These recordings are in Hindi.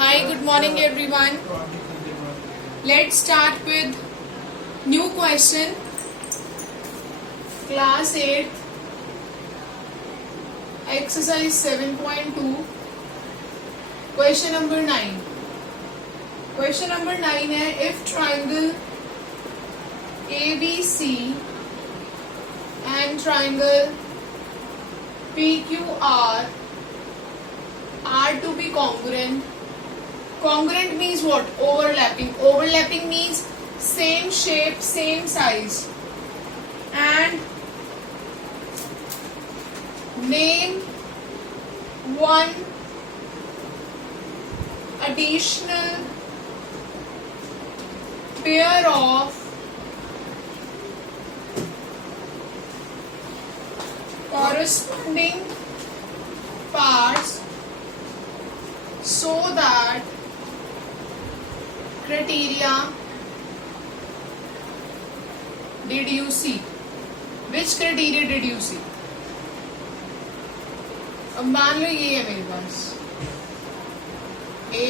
Hi, good morning everyone. Let's start with new question. Class 8, exercise 7.2, question number 9. Question number 9 है, if triangle ABC and triangle PQR are to be congruent. Congruent means what? Overlapping. Overlapping means same shape, same size. And name one additional pair of corresponding parts so that criteria did you see? Which criteria did you see? अब मान लो ये है मेरे पास A,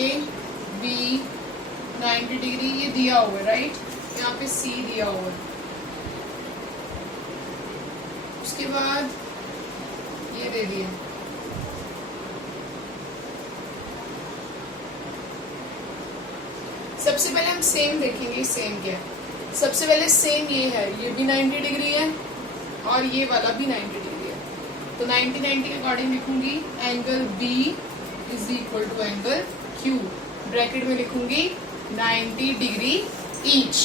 B 90 डिग्री ये दिया हुआ है, राइट? यहाँ पे C दिया हुआ है, उसके बाद ये दे दिया। सबसे पहले हम सेम देखेंगे, सेम क्या है। सबसे पहले सेम ये है, ये भी 90 डिग्री है और ये वाला भी 90 डिग्री है, तो 90 के अकॉर्डिंग लिखूंगी angle B is equal to angle Q, bracket में लिखूंगी 90 डिग्री ईच।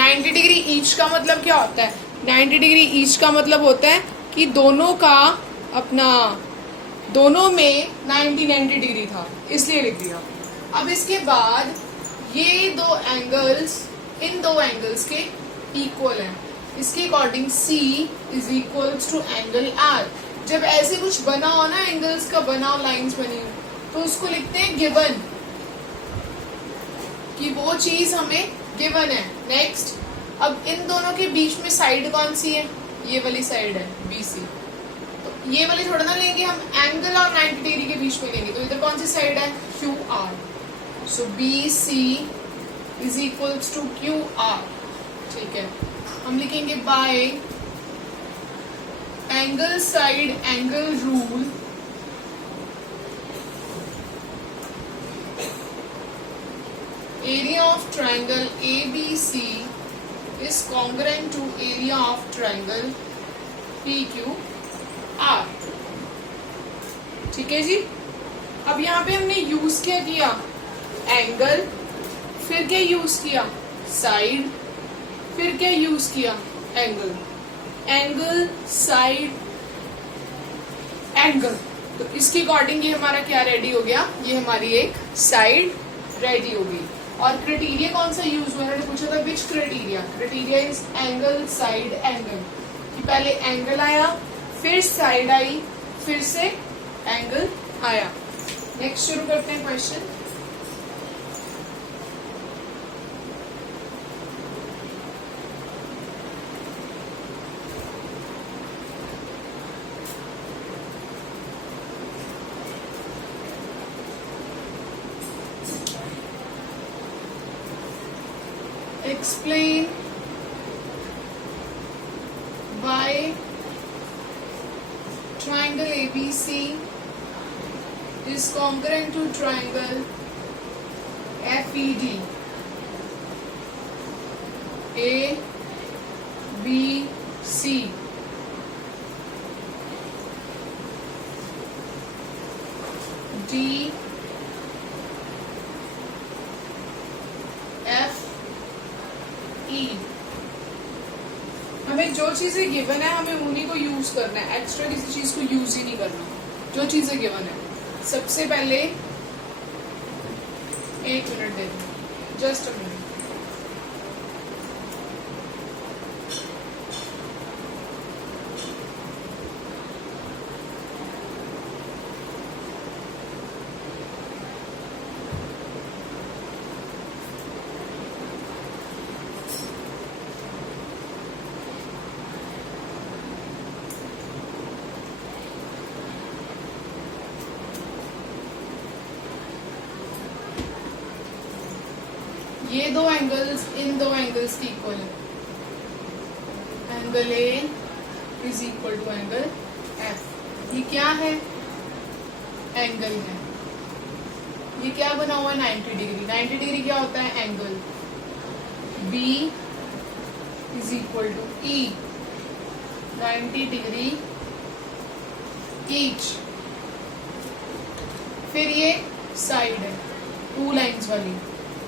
90 डिग्री ईच का मतलब क्या होता है? 90 डिग्री ईच का मतलब होता है कि दोनों का अपना दोनों में 90 डिग्री था, इसलिए लिख दिया। अब इसके बाद ये दो एंगल्स इन दो एंगल्स के इक्वल हैं, इसके according C is equals to angle R। जब ऐसे कुछ बना हो ना, एंगल्स का बना हो, लाइंस बनी हो, तो उसको लिखते हैं गिवन, कि वो चीज हमें गिवन है। नेक्स्ट, अब इन दोनों के बीच में साइड कौन सी है? ये वाली साइड है BC, तो ये वाली थोड़ा ना लेंगे हम, एंगल और 90 डिग्री के बीच में लेंगे, तो इधर कौन सी साइड है? QR। So BC is equals to QR। ठीक है, हम लिखेंगे by angle side angle rule area of triangle ABC is congruent to area of triangle PQR। ठीक है जी। अब यहाँ पे हमने यूज क्या किया? एंगल, फिर क्या यूज किया? साइड, फिर क्या यूज किया? एंगल। एंगल, साइड, एंगल, तो इसके अकॉर्डिंग ये हमारा क्या रेडी हो गया? ये हमारी एक साइड रेडी हो गई। और क्राइटेरिया कौन सा यूज हुआ? मैंने पूछा था which criteria? Criteria is angle side angle, कि पहले एंगल आया, फिर साइड आई, फिर से एंगल आया। नेक्स्ट शुरू करते हैं question. Explain why triangle ABC is congruent to triangle FED, ABC, DFE। हमें जो चीजें गिवन है हमें उन्हीं को यूज करना है, एक्स्ट्रा किसी चीज को यूज ही नहीं करना, जो चीजें गिवन है। सबसे पहले 1 मिनट दे दो, जस्ट अ मिनट। ये दो एंगल्स इन दो एंगल्स की इक्वल है। Angle A is equal to angle F. ये क्या है? एंगल है। ये क्या बना हुआ है? 90 डिग्री। 90 डिग्री क्या होता है? Angle. B is equal to E 90 degree each. फिर ये साइड है 2 लाइंस वाली,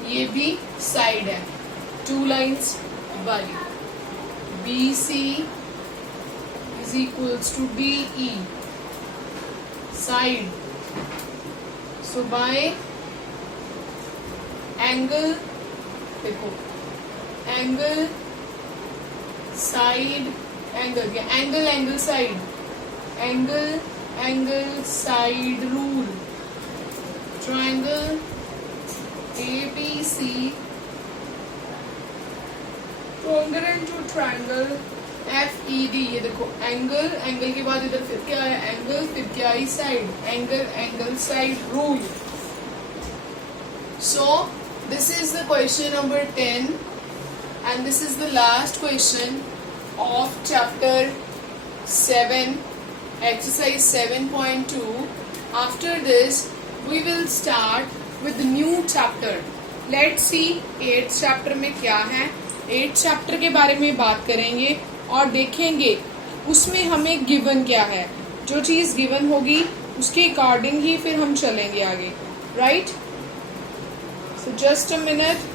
ये भी साइड है 2 लाइंस वाली। B C is equals to D E side. So by angle, देखो एंगल साइड, एंगल क्या? Angle angle side, angle angle side rule. Triangle ABC congruent to triangle FED। ये देखो एंगल, एंगल के बाद इधर फिर क्या है? एंगल, फिर क्या आई? Side. Angle angle side rule. So this is the question number 10 and this is the last question of chapter 7, exercise 7.2. After this we will start with the new chapter. Let's see 8th chapter में क्या है। 8th chapter के बारे में बात करेंगे और देखेंगे उसमें हमें गिवन क्या है। जो चीज गिवन होगी उसके अकॉर्डिंग ही फिर हम चलेंगे आगे, right? So just a minute.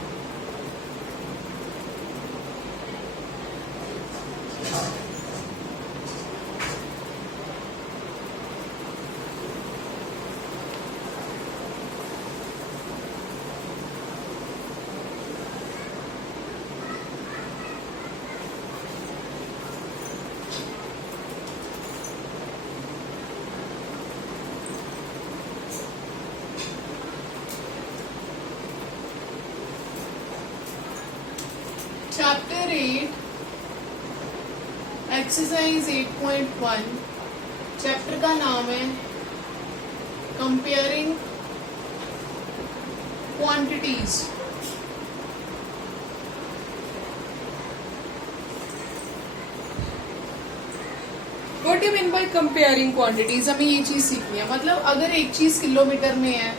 Chapter 8, Exercise 8.1। Chapter का नाम है Comparing Quantities। What do you mean by comparing quantities? हमें ये चीज सीखनी है। मतलब अगर एक चीज किलोमीटर में है,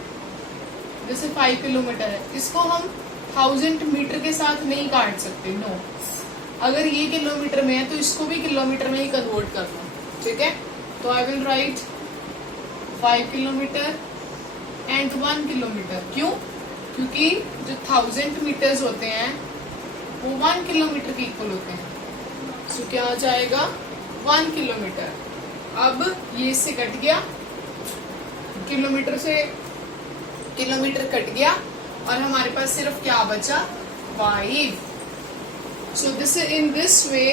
जैसे 5 किलोमीटर है, इसको हम 1000 मीटर के साथ नहीं काट सकते, नो। अगर ये किलोमीटर में है तो इसको भी किलोमीटर में ही कन्वर्ट करना, ठीक है? तो I will right 5 kilometre and 1 kilometre. क्यों? क्योंकि जो 1000 मीटर्स होते हैं वो 1 किलोमीटर के इक्वल होते हैं। सो क्या आ जाएगा? 1 किलोमीटर। अब ये इससे कट गया, किलोमीटर से किलोमीटर कट गया और हमारे पास सिर्फ क्या बचा? 5। So this in this way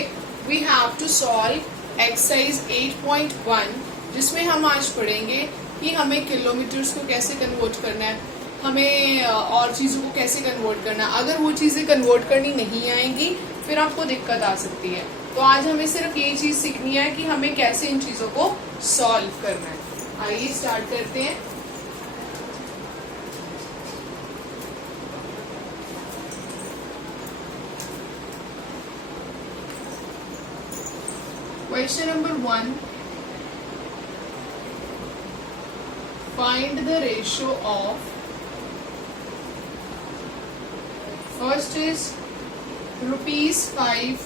we have to solve exercise 8.1, जिसमें हम आज पढ़ेंगे कि हमें किलोमीटर्स को कैसे कन्वर्ट करना है, हमें और चीज़ों को कैसे कन्वर्ट करना है। अगर वो चीज़ें कन्वर्ट करनी नहीं आएंगी फिर आपको दिक्कत आ सकती है। तो आज हमें सिर्फ ये चीज़ सीखनी है कि हमें कैसे इन चीज़ों को सॉल्व करना है। आइए स्टार्ट करते हैं। Question number 1. Find the ratio of, first is ₹5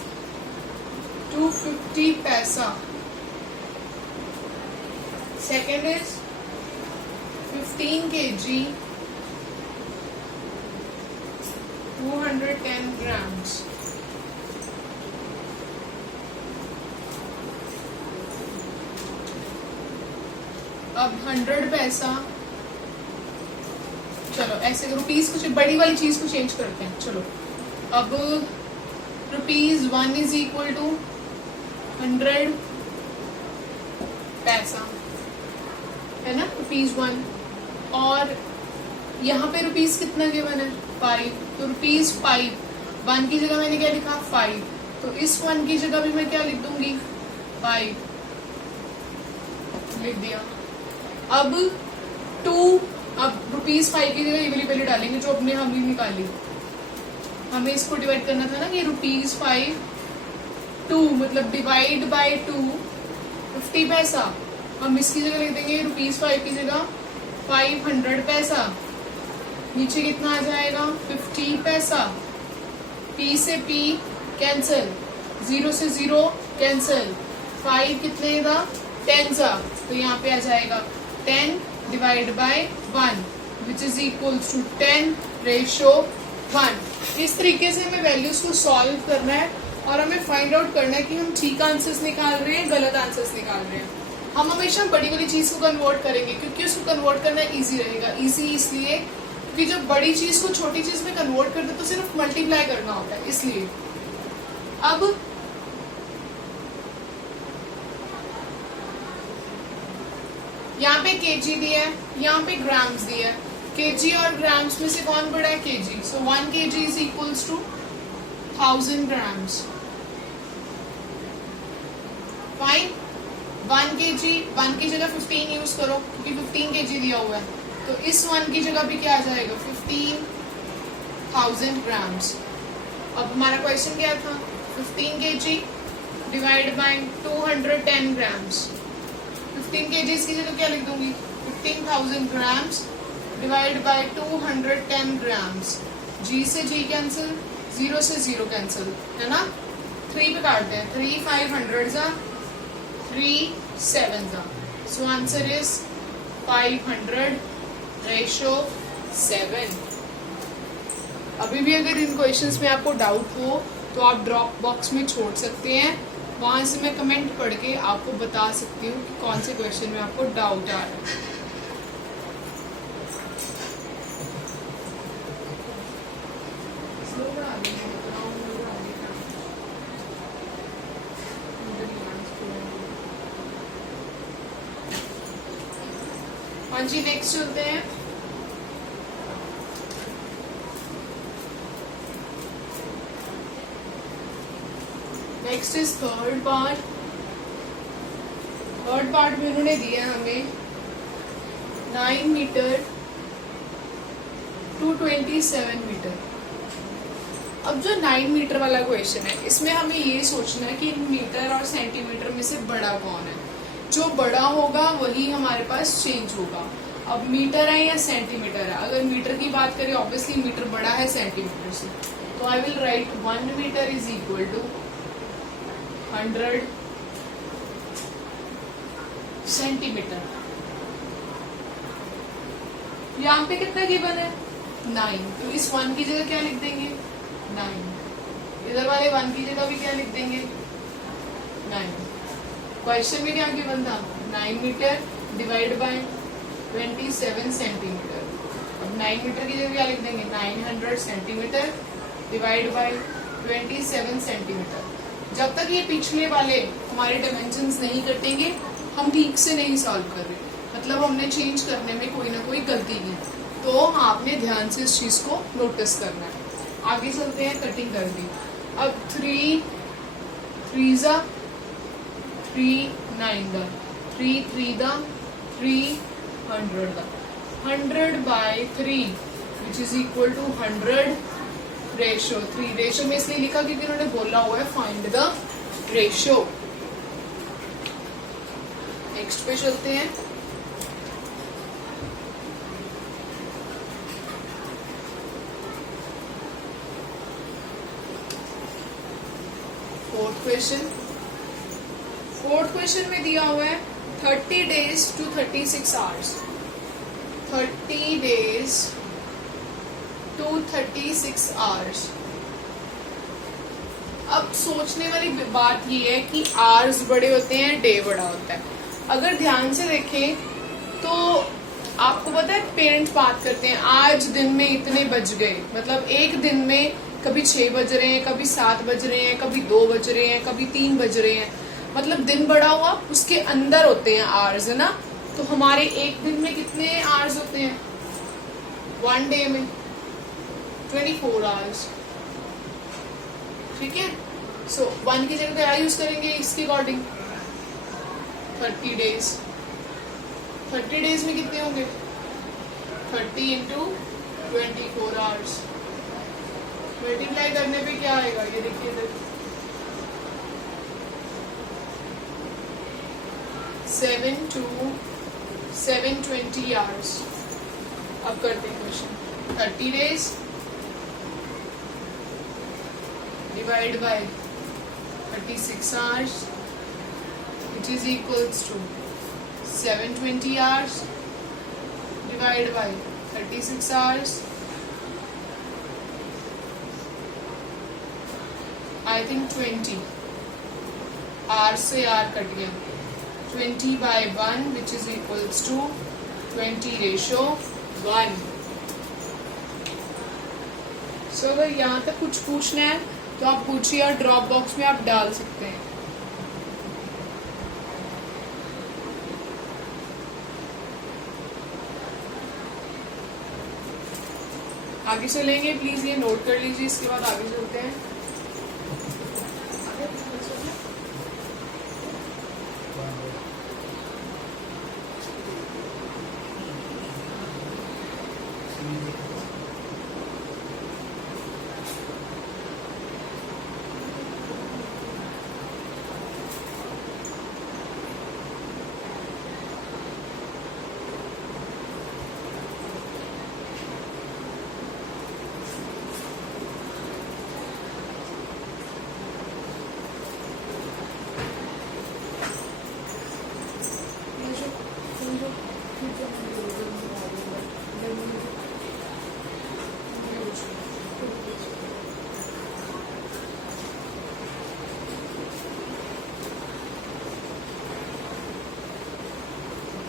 to 50 paisa. Second is 15 kg, 210 grams. अब 100 पैसा, चलो ऐसे रुपीस कुछ बड़ी वाली चीज को चेंज करते हैं। चलो अब ₹1 इज इक्वल टू 100 पैसा, है ना? ₹1। और यहाँ पे रुपीस कितना गिवन है? 5। तो ₹5, 1 की जगह मैंने क्या लिखा? 5। तो इस 1 की जगह भी मैं क्या लिख दूंगी? 5 लिख दिया। अब 2, अब ₹5 की जगह ये वाली वैल्यू डालेंगे जो अपने हमने निकाली। हमें इसको डिवाइड करना था ना कि ₹5 2 मतलब डिवाइड बाय 2 50 पैसा। हम इसकी जगह लिख देंगे ₹5 की जगह 500 पैसा। नीचे कितना आ जाएगा 50 पैसा। P से P कैंसिल, 0 से 0 कैंसिल, 5 कितने का 10 सा, तो यहाँ पे आ जाएगा 10 divide by 1 which is equals to 10:1। इस तरीके से हमें वैल्यूज को सॉल्व करना है और हमें फाइंड आउट करना है कि हम ठीक आंसर्स निकाल रहे हैं गलत आंसर्स निकाल रहे हैं। हम हमेशा बड़ी वाली चीज को कन्वर्ट करेंगे क्योंकि उसको कन्वर्ट करना इजी रहेगा। इजी इसलिए क्योंकि जब बड़ी चीज को छोटी चीज में कन्वर्ट करते हैं तो सिर्फ मल्टीप्लाई करना होता है, इसलिए। अब यहाँ पे केजी दिया है, यहाँ पे ग्राम्स दिया है। केजी और ग्राम्स में से कौन बड़ा है? KG. So 1 kg is equals to 1000 grams. Fine. 1 kg 1 की जगह 15 यूज करो क्योंकि 15 kg दिया हुआ है, तो इस 1 की जगह भी क्या आ जाएगा 15,000 ग्राम्स। अब हमारा क्वेश्चन क्या था? 15 kg divide by 210 grams. 15 kg की जगह क्या लिख दूंगी 15,000 grams divide by 210 grams. G से G कैंसिल, 0 से 0 कैंसिल, है ना। 3 पे काटते हैं, 3 500 जा, 3 7 जा। So answer is 500:7। अभी भी अगर इन क्वेश्चंस में आपको डाउट हो तो आप ड्रॉप बॉक्स में छोड़ सकते हैं, वहां से मैं कमेंट पढ़ के आपको बता सकती हूँ कि कौन से क्वेश्चन में आपको डाउट आ रहा है। हाँ जी, नेक्स्ट चलते हैं। Next is third part. Third part में उन्होंने दिया हमें 9 मीटर टू 27 मीटर। अब जो 9 मीटर वाला क्वेश्चन है, इसमें हमें ये सोचना है कि मीटर और सेंटीमीटर में से बड़ा कौन है। जो बड़ा होगा वही हमारे पास चेंज होगा। अब मीटर है या सेंटीमीटर है? अगर मीटर की बात करें, ऑब्वियसली मीटर बड़ा है सेंटीमीटर से, तो I will write 1 metre is equal to 100 centimetre. यहाँ पे कितना गिवन है 9, तो इस 1 की जगह क्या लिख देंगे 9। इधर वाले 1 की जगह भी क्या लिख देंगे 9। क्वेश्चन में क्या गिवन था 9 मीटर डिवाइड बाय 27 सेंटीमीटर। अब 9 मीटर की जगह क्या लिख देंगे 900 सेंटीमीटर डिवाइड बाय 27 सेंटीमीटर। जब तक ये पिछले वाले हमारे डायमेंशंस नहीं कटेंगे हम ठीक से नहीं सॉल्व कर रहे, मतलब हमने चेंज करने में कोई ना कोई गलती की। तो आपने ध्यान से इस चीज को नोटिस करना है। आगे चलते हैं, कटिंग कर दी। अब 3 3 जा 3 9 दा 3 3 दा 300 दा 100/3 which is equal to 100 ratio 3। Ratio में इसलिए लिखा क्योंकि उन्होंने बोला हुआ है फाइंड द रेशो। नेक्स्ट पे चलते हैं। Fourth question. फोर्थ क्वेश्चन में दिया हुआ है 30 days to 36 hours। 30 days to 36 hours। अब सोचने वाली बात ये है कि आवर्स बड़े होते हैं, डे बड़ा होता है। अगर ध्यान से देखें तो आपको पता है पेरेंट्स बात करते हैं आज दिन में इतने बज गए, मतलब एक दिन में कभी 6 बज रहे हैं, कभी 7 बज रहे हैं, कभी 2 बज रहे हैं, कभी 3 बज रहे हैं, मतलब दिन बड़ा हुआ उसके अंदर होते हैं आवर्स, है ना। तो हमारे एक दिन में कितने आवर्स होते हैं 1 डे में 24 आवर्स, ठीक है। सो 1 की जगह क्या यूज करेंगे इसके अकॉर्डिंग 30 डेज। 30 डेज में कितने होंगे 30 into 24 आवर्स मल्टीप्लाई करने पे क्या आएगा ये देखिए इधर 7 to 720 आवर्स। अब करते हैं question 30 days divide by 36 hours which is equals to 720 hours divided by 36 hours. I think 20 hours से R कट गया 20 by 1 which is equals to 20 ratio 1. So अगर यहाँ तक कुछ पूछना है तो आप पूछिए और ड्रॉप बॉक्स में आप डाल सकते हैं। आगे चलेंगे, प्लीज ये नोट कर लीजिए, इसके बाद आगे चलते हैं।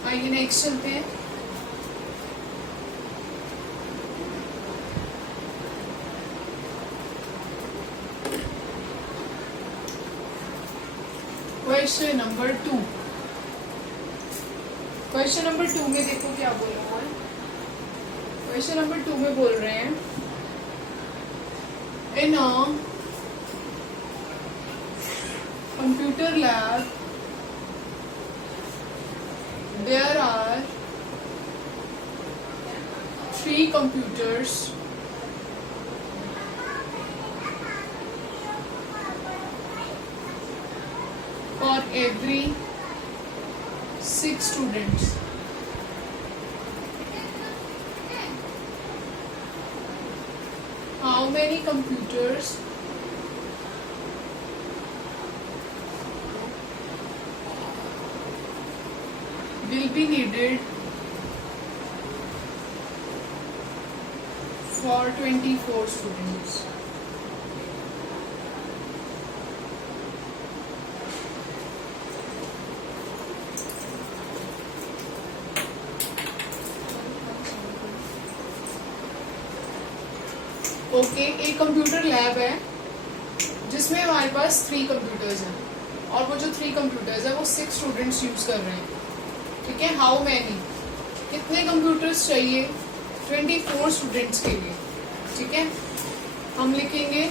आइए नेक्स्ट चलते हैं। Question number 2। क्वेश्चन नंबर 2 में देखो क्या बोल रहा है। क्वेश्चन नंबर 2 में बोल रहे हैं in a computer lab there are 3 computers for every 6 students. How many computers will be needed for 24 students? Okay, एक कंप्यूटर लैब है जिसमें हमारे पास 3 कंप्यूटर्स हैं और वो जो 3 कंप्यूटर्स है वो 6 स्टूडेंट्स यूज कर रहे हैं। ठीक है, हाउ मैनी, कितने कंप्यूटर्स चाहिए 24 स्टूडेंट्स के लिए। ठीक है, हम लिखेंगे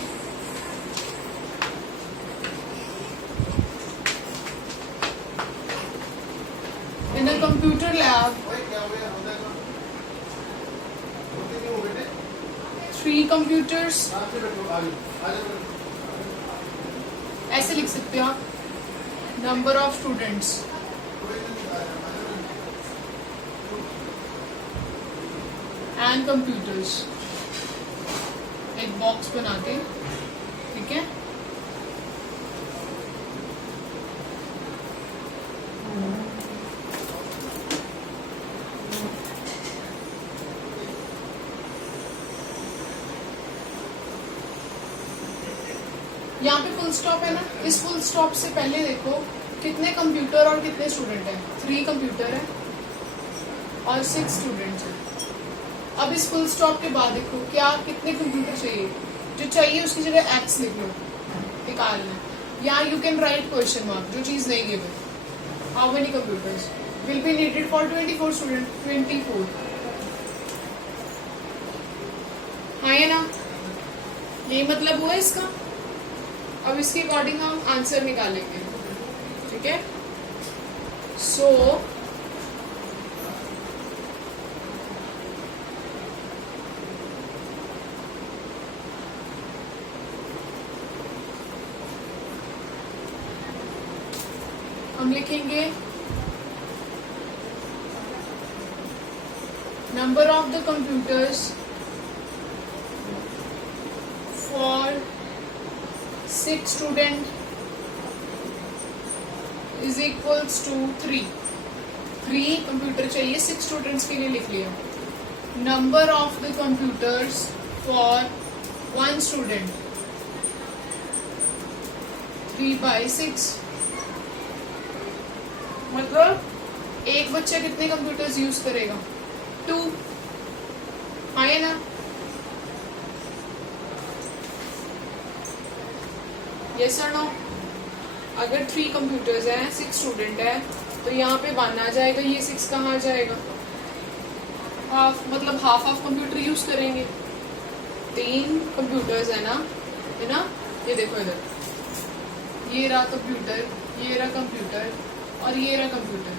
इन अ कंप्यूटर लैब 3 कंप्यूटर्स, ऐसे लिख सकते हो आप, number of students and computers, एक बॉक्स बना के। ठीक है, यहाँ पे फुल स्टॉप है ना, इस फुल स्टॉप से पहले देखो कितने कंप्यूटर और कितने स्टूडेंट हैं। 3 कंप्यूटर है और 6 स्टूडेंट्स हैं। अब इस फुल स्टॉप के बाद देखो क्या कितने कंप्यूटर चाहिए, जो चाहिए उसकी जगह एक्स लिख लो, निकालना। यहाँ you can write question mark, जो चीज नहीं given. How many computers will be needed for 24 student? 24। हाँ है ना, यही मतलब हुआ इसका। अब इसके अकॉर्डिंग हम आंसर निकालेंगे। ठीक है, सो हम लिखेंगे number of the computers for 6 student is equals to 3 computer चाहिए 6 स्टूडेंट्स के लिए, लिख लिया। Number of the computers for 1 student 3/6, मतलब एक बच्चा कितने कंप्यूटर्स यूज करेगा? 2, है ना? यस और नो? अगर 3 कंप्यूटर्स हैं, 6 स्टूडेंट है, तो यहाँ पे 1 आ जाएगा, ये 6 कहाँ आ जाएगा? हाफ, मतलब हाफ कंप्यूटर यूज करेंगे। 3 कंप्यूटर्स है ना, ये देखो इधर, ये रहा कंप्यूटर, ये रहा कंप्यूटर और ये रहा कंप्यूटर।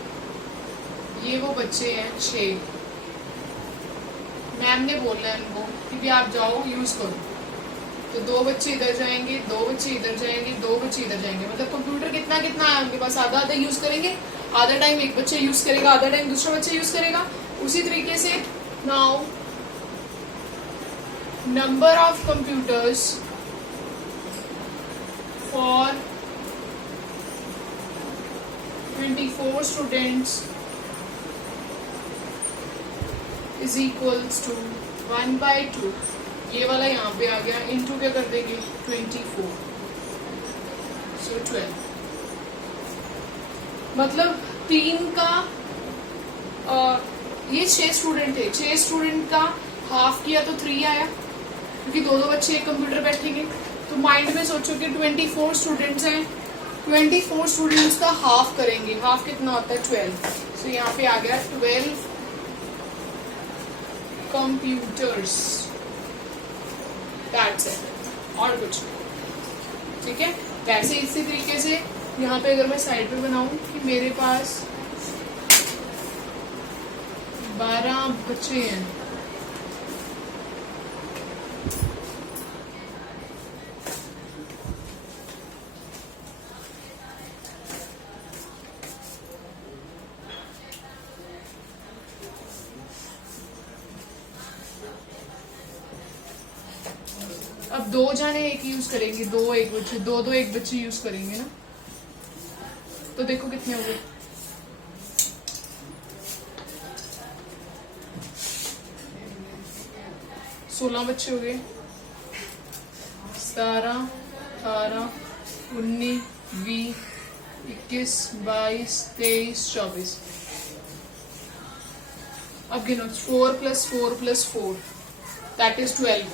ये वो बच्चे हैं 6। मैम ने बोलना है इनको कि भी आप जाओ यूज करो, तो 2 बच्चे इधर जाएंगे, 2 बच्चे इधर जाएंगे, 2 बच्चे इधर जाएंगे, मतलब कंप्यूटर कितना कितना है उनके पास? आधा यूज करेंगे, आधा टाइम एक बच्चा यूज करेगा, आधा टाइम दूसरा बच्चा यूज करेगा। उसी तरीके से now number of computers for 24 students is equals to 1/2, ये वाला यहाँ पे आ गया, इनटू क्या कर देंगे? 24, सो 12। मतलब 3 का ये 6 स्टूडेंट है, 6 स्टूडेंट का हाफ किया तो 3 आया, क्योंकि 2 बच्चे एक कंप्यूटर बैठेंगे। तो माइंड में सोचो कि 24 स्टूडेंट्स हैं, 24 स्टूडेंट्स का हाफ करेंगे, हाफ कितना होता है? 12। सो यहाँ पे आ गया 12 कंप्यूटर्स, दैट्स इट, और कुछ नहीं। ठीक है, वैसे इसी तरीके से यहाँ पे अगर मैं साइड पे बनाऊं कि मेरे पास 12 बच्चे हैं, अब 2 जाने एक यूज करेंगे, 2 एक बच्चे, 2 एक बच्चे यूज करेंगे ना, तो देखो कितने हो गए? 16 बच्चे हो गए, 17, 18, 19, 20, 21, 22, 23, 24। अब गिनो, 4 + 4 + 4 दैट इज 12।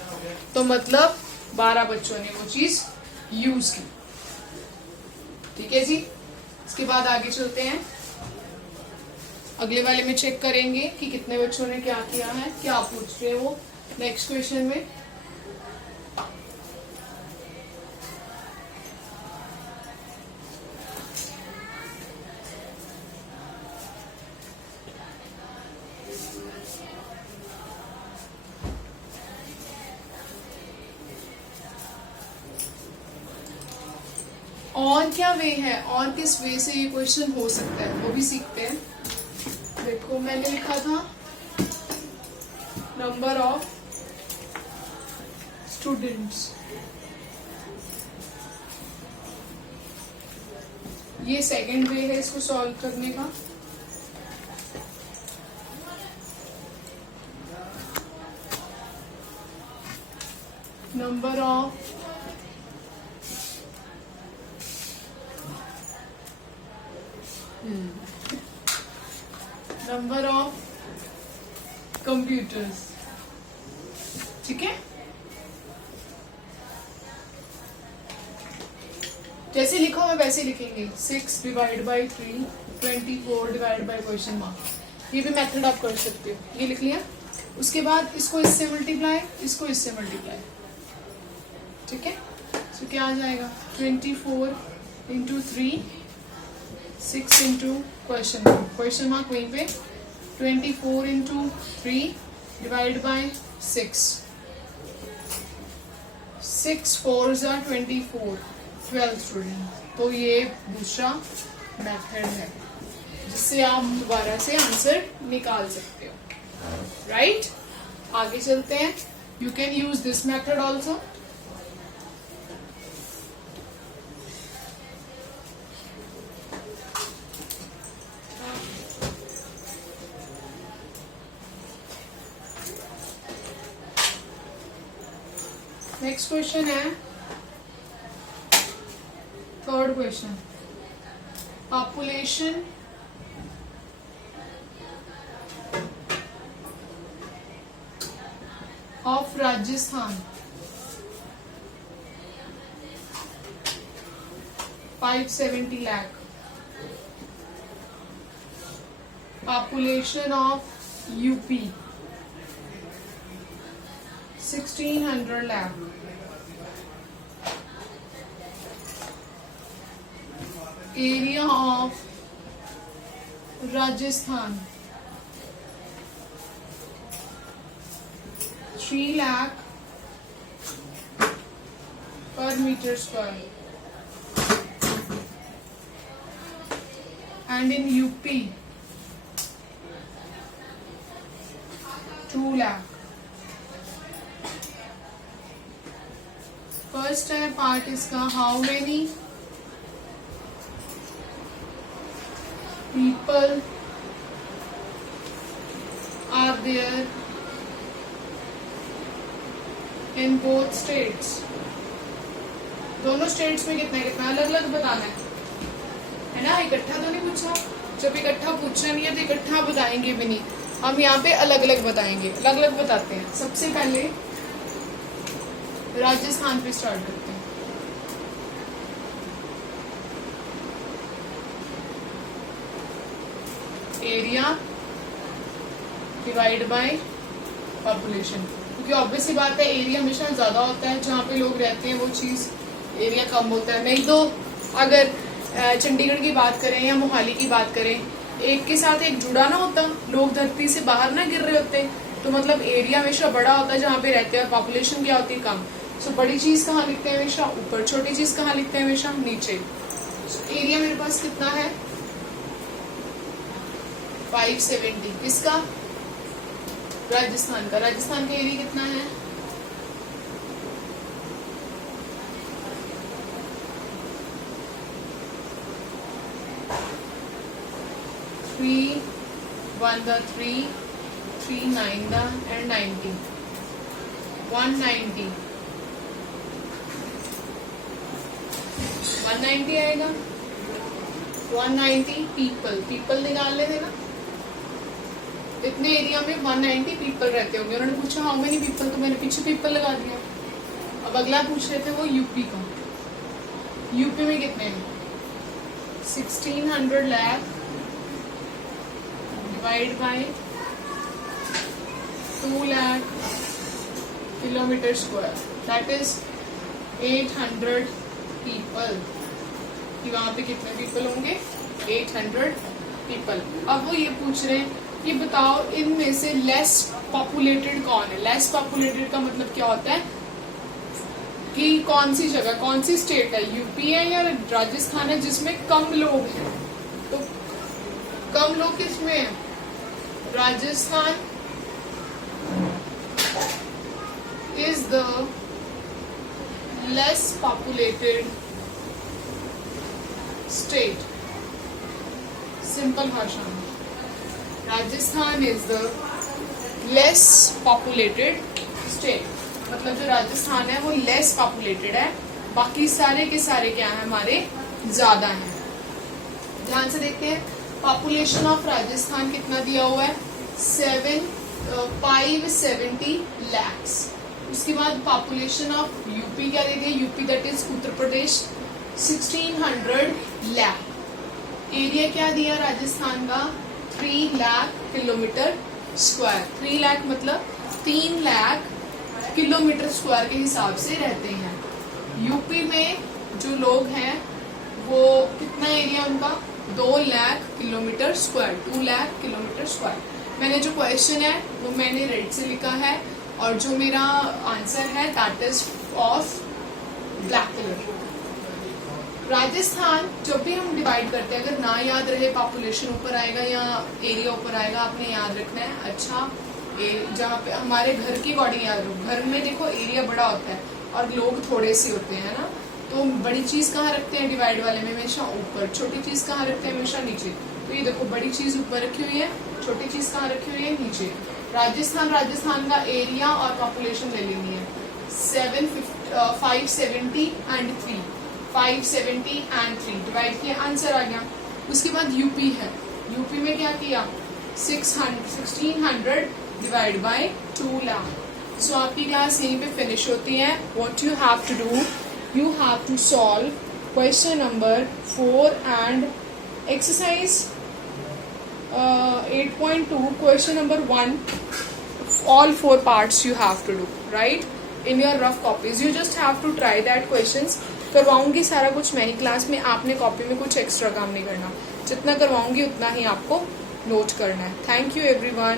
तो मतलब 12 बच्चों ने वो चीज यूज की। ठीक है जी, इसके बाद आगे चलते हैं, अगले वाले में चेक करेंगे कि कितने बच्चों ने क्या किया है, क्या पूछ रहे हैं वो नेक्स्ट क्वेश्चन में। और क्या वे है, और किस वे से ये क्वेश्चन हो सकता है वो भी सीखते हैं। देखो मैंने लिखा था नंबर ऑफ स्टूडेंट्स, ये सेकंड वे है इसको सॉल्व करने का। Number of computers. ठीक है, जैसे लिखा हुआ वैसे लिखेंगे। 6 / 3, 24 / क्वेश्चन मार्क। ये भी मेथड आप कर सकते हो। ये लिख लिया, उसके बाद इसको इससे मल्टीप्लाई, इसको इससे मल्टीप्लाई। ठीक है, तो क्या आ जाएगा? 24 × 3, 6 × क्वेश्चन मार्क वहीं पे। 24 × 3 / 6, 6 4s are 24, 12 स्टूडेंट। तो ये दूसरा मेथड है जिससे आप दोबारा से आंसर निकाल सकते हो, राइट? आगे चलते हैं. You can use this method also. Next question है, third question. Population of Rajasthan 570 lakh. Population of UP 1600 lakh. Area of Rajasthan 3 lakh per meter square. And in UP 2 lakh. First है पार्ट इसका, how many people are there in both states. दोनों स्टेट्स में कितना कितना अलग अलग बताना है ना. इकट्ठा तो नहीं पूछा. जब इकट्ठा पूछना नहीं है तो इकट्ठा बताएंगे भी नहीं. हम यहाँ पे अलग अलग बताएंगे, अलग अलग बताते हैं. सबसे पहले राजस्थान पे स्टार्ट करते हैं. Area divide by population. क्योंकि ऑब्वियस सी बात है एरिया हमेशा ज्यादा होता है जहाँ पे लोग रहते हैं, वो चीज एरिया कम होता है. नहीं तो अगर चंडीगढ़ की बात करें या मोहाली की बात करें, एक के साथ एक जुड़ा ना होता, लोग धरती से बाहर ना गिर रहे होते, तो मतलब एरिया हमेशा बड़ा होता है जहाँ पे रहते हैं, और पॉपुलेशन क्या होती है कम. सो बड़ी चीज कहाँ लिखते हैं हमेशा ऊपर, छोटी चीज कहाँ लिखते हैं हमेशा नीचे. एरिया मेरे पास कितना है 570. किसका? राजस्थान का. राजस्थान का एरिया कितना है 3 1 the 3 3 9 the and 90 190 190 आएगा. 190 पीपल निकाल लेते ना. इतने एरिया में 190 पीपल रहते होंगे. उन्होंने पूछा हाउ मेनी पीपल, तो मैंने पीछे पीपल लगा दिया. अब अगला पूछ रहे थे वो यूपी का. यूपी में कितने हैं 1600 lakh divide by 2 lakh kilometre square, that is 800 people. कि वहां पे कितने पीपल होंगे 800 पीपल. अब वो ये पूछ रहे हैं कि बताओ इनमें से लेस पॉपुलेटेड कौन है. लेस पॉपुलेटेड का मतलब क्या होता है कि कौन सी जगह, कौन सी स्टेट है, यूपी है या राजस्थान है जिसमें कम लोग हैं. तो कम लोग किसमें है, Rajasthan is the less populated state. Simple भाषा में Rajasthan is the less populated state. मतलब जो राजस्थान है वो लेस पॉपुलेटेड है, बाकी सारे के सारे क्या है हमारे ज्यादा हैं. ध्यान से देखते हैं. पॉपुलेशन ऑफ राजस्थान कितना दिया हुआ है 570 lakhs. उसके बाद पॉपुलेशन ऑफ यूपी क्या दे दिया, UP that is Uttar Pradesh 1600 lakh. Area क्या दिया राजस्थान का 3 लाख किलोमीटर स्क्वायर. 3 लाख मतलब 3 लाख किलोमीटर स्क्वायर के हिसाब से रहते हैं. यूपी में जो लोग हैं वो कितना एरिया उनका 2 lakh kilometre square, 2 lakh kilometre square. मैंने जो क्वेश्चन है वो मैंने रेड से लिखा है और जो मेरा आंसर है that is of black colour. Rajasthan जब भी हम डिवाइड करते हैं, अगर ना याद रहे पॉपुलेशन ऊपर आएगा या एरिया ऊपर आएगा, आपने याद रखना है। अच्छा, जहाँ पे हमारे घर की अकॉर्डिंग याद रखो, घर में देखो एरिया बड़ा होता है और लोग थोड़े से होते हैं ना, तो बड़ी चीज कहाँ रखते हैं डिवाइड वाले में? हमेशा ऊपर। छोटी चीज कहाँ रखते हैं? हमेशा नीचे। तो ये देखो बड़ी चीज ऊपर रखी हुई है, छोटी चीज कहाँ रखी हुई है? नीचे। राजस्थान का एरिया और पॉपुलेशन ले लेनी है 570 एंड 3, 570 एंड 3 डिवाइड किया, आंसर आ गया। उसके बाद यूपी है, यूपी में क्या किया? 1600 डिवाइड बाय 2 लाख। सो आपकी क्लास यहीं पे फिनिश होती है। What you have to do, you have to solve question number 4 and exercise 8.2 question number 1, all 4 parts you have to do right in your rough copies. You just have to try that questions. करवाऊंगी सारा कुछ मैं ही क्लास में, आपने कॉपी में कुछ एक्स्ट्रा काम नहीं करना, जितना करवाऊंगी उतना ही आपको नोट करना है। Thank you everyone.